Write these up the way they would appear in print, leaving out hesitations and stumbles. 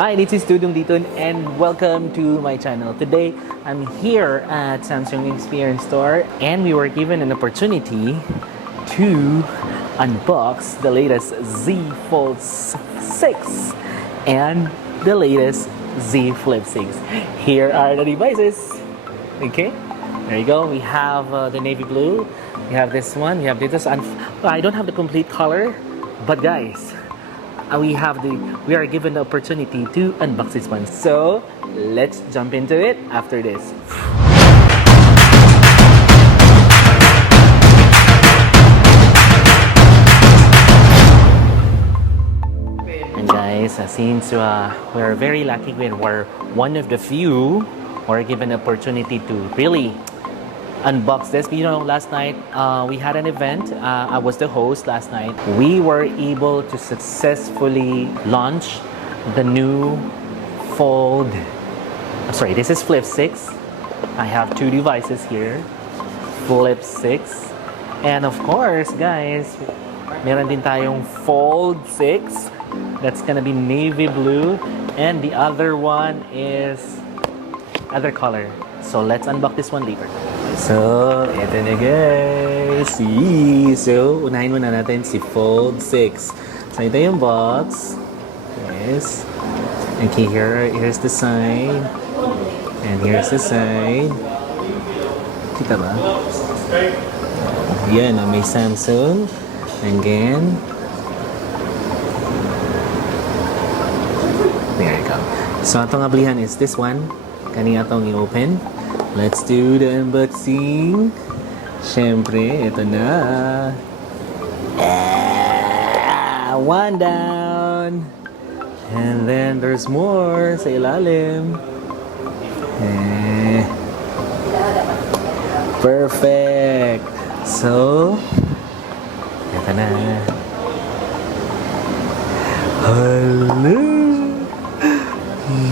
Hi, this is Dudong Ditun and welcome to my channel. Today, I'm here at Samsung Experience Store and we were given an opportunity to unbox the latest Z Fold 6 and the latest Z Flip 6. Here are the devices. Okay, there you go. We have the navy blue. We have this one. We have this. And I don't have the complete color, but guys, we are given the opportunity to unbox this one. So let's jump into it after this. And guys, since we're very lucky, we're one of the few who are given the opportunity to really unbox this. You know, last night we had an event. I was the host last night. We were able to successfully launch the new Fold. I'm sorry, this is Flip 6. I have two devices here, Flip 6, and of course, guys, meron din tayong Fold 6. That's gonna be navy blue, and the other one is other color. So let's unbox this one later. So, eto na guys. So, unahin muna natin si Fold 6. So, ito yung box. Yes. Okay, here's the side. And here's the side. Kita ba? Yan, may Samsung. Again. There you go. So, itong ablihan is this one. Kanina itong i-open. Let's do the unboxing. Siyempre, ito na. One down. And then there's more sa ilalim. Perfect. So, ito na. Hello.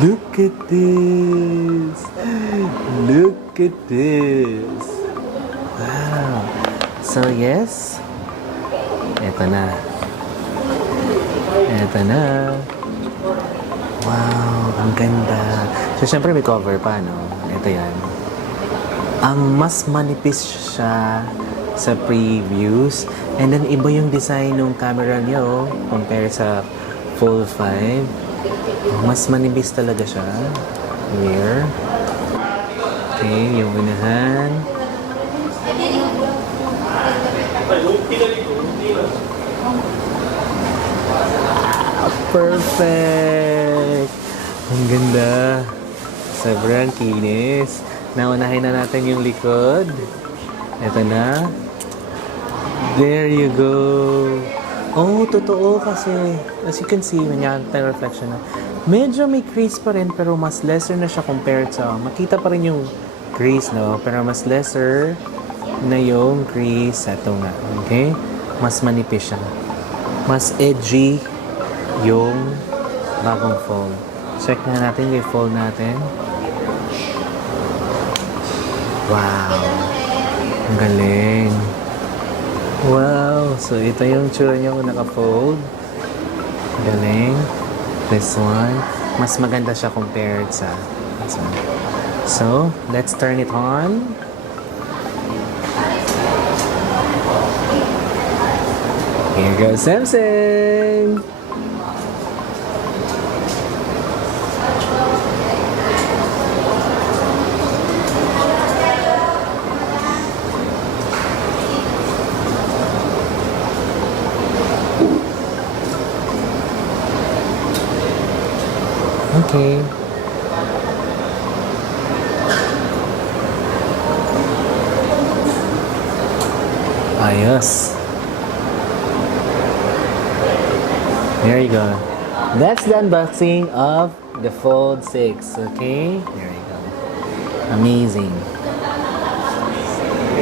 Look at this. Look at this. Wow. So yes. Ito na. Ito na. Wow, ang ganda. So syempre may cover pa, no? Ito yan. Ang mas manipis siya sa previews. And then iba yung design ng camera niyo compare sa Fold 5. Mas manipis talaga siya. Here. Okay, yung unahan. Perfect! Ang ganda. Sobrang kinis. Naunahin na natin yung likod. Ito na. There you go. Oh, totoo kasi. As you can see, manyan tayo reflection na. Medyo may crease pa rin pero mas lesser na siya compared sa... Makita pa rin yung crease, no? Pero mas lesser na yung crease. Ito nga, okay? Mas manipis siya. Mas edgy yung bagong fold. Check na natin yung fold natin. Wow! Ang galing! Wow! So, ito yung tsura niya kung naka-fold. Galing. This one, mas maganda siya compared sa this one. So, let's turn it on. Here goes Samsung! Okay. Ayos. There you go. That's the unboxing of the Fold 6. Okay? There you go. Amazing.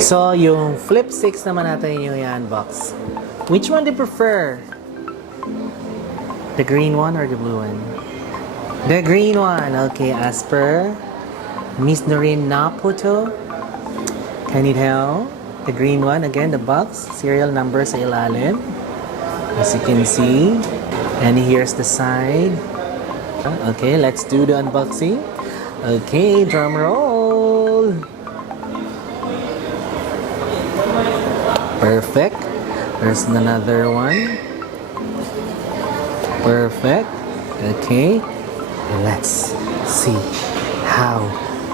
So, yung Flip 6 naman natin yung i-unbox. Which one do you prefer? The green one or the blue one? The green one. Okay, as per Miss Noreen Napoto. Can you tell? The green one. Again, the box. Serial number sa ilalim. As you can see. And here's the side. Okay, let's do the unboxing. Okay, drum roll. Perfect. There's another one. Perfect. Okay, let's see how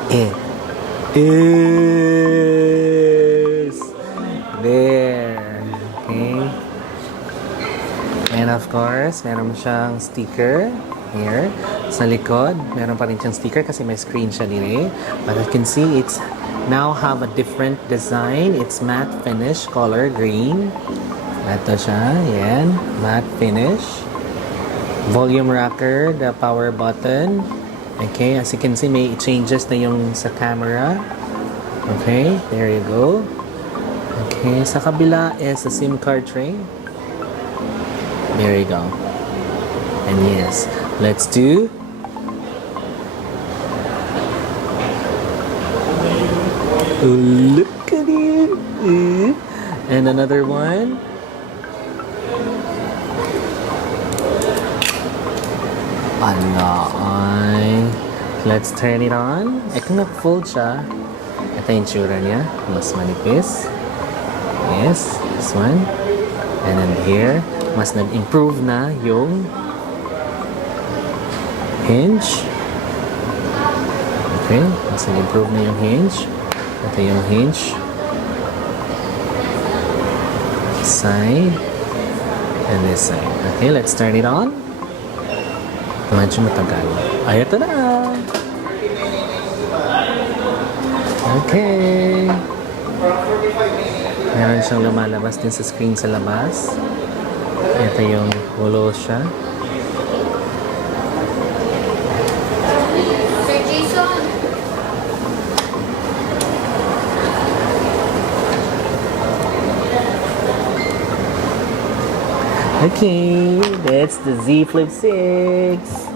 it is. There. Okay. And of course, meron siyang sticker here sa likod. Meron pa rin siyang sticker kasi may screen siya dire. But you can see it's now have a different design. It's matte finish color green. Ito siya. Yan. Matte finish. Volume rocker, the power button. Okay, as you can see, may changes na yung sa camera. Okay, there you go. Okay, sa kabila is a SIM card tray. There you go. And yes, let's do. Oh, look at it. And another one. Ay. Let's turn it on. Kung nag-fold siya, ito yung tsura niya. Mas manipis. Yes, this one. And then here, mas nag-improve na yung hinge. Okay, mas nag-improve na yung hinge. Ito yung hinge. Side. And this side. Okay, let's turn it on. Medyo matagal. Ay, ito na! Okay. Meron siyang lumalabas din sa screen sa labas. Ito yung ulo siya. Sir Jason! Okay, that's the ZFLIP6.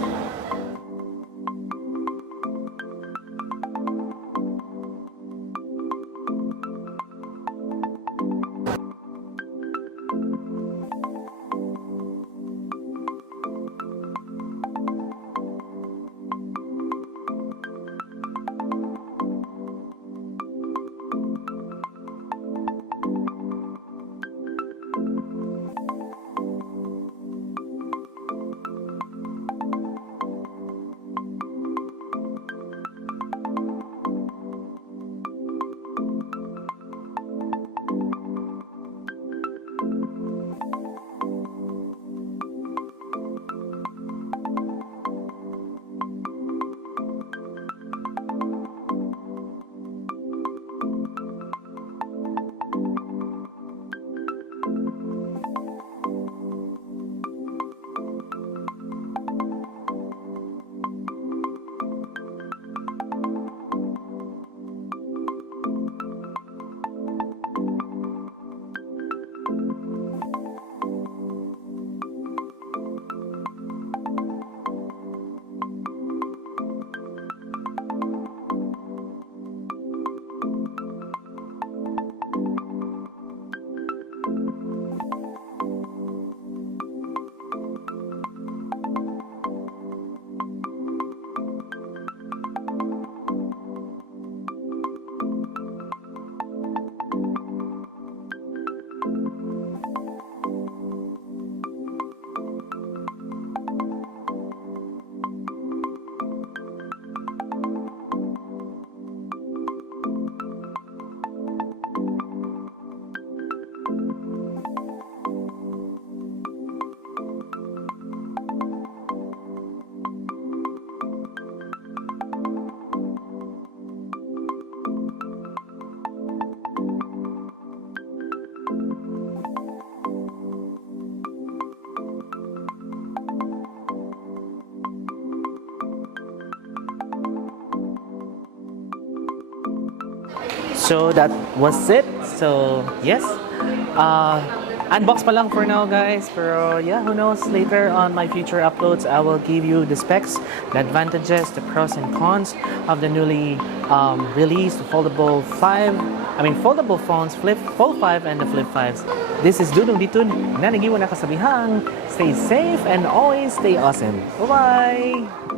So that was it. So yes, Unbox pa lang for now, guys. Pero yeah, who knows? Later on my future uploads, I will give you the specs, the advantages, the pros and cons of the newly released foldable foldable phones, Fold 5 and the Flip 5s. This is Dudong Ditun, na nagiwan na kasabihang. Stay safe and always stay awesome. Bye-bye!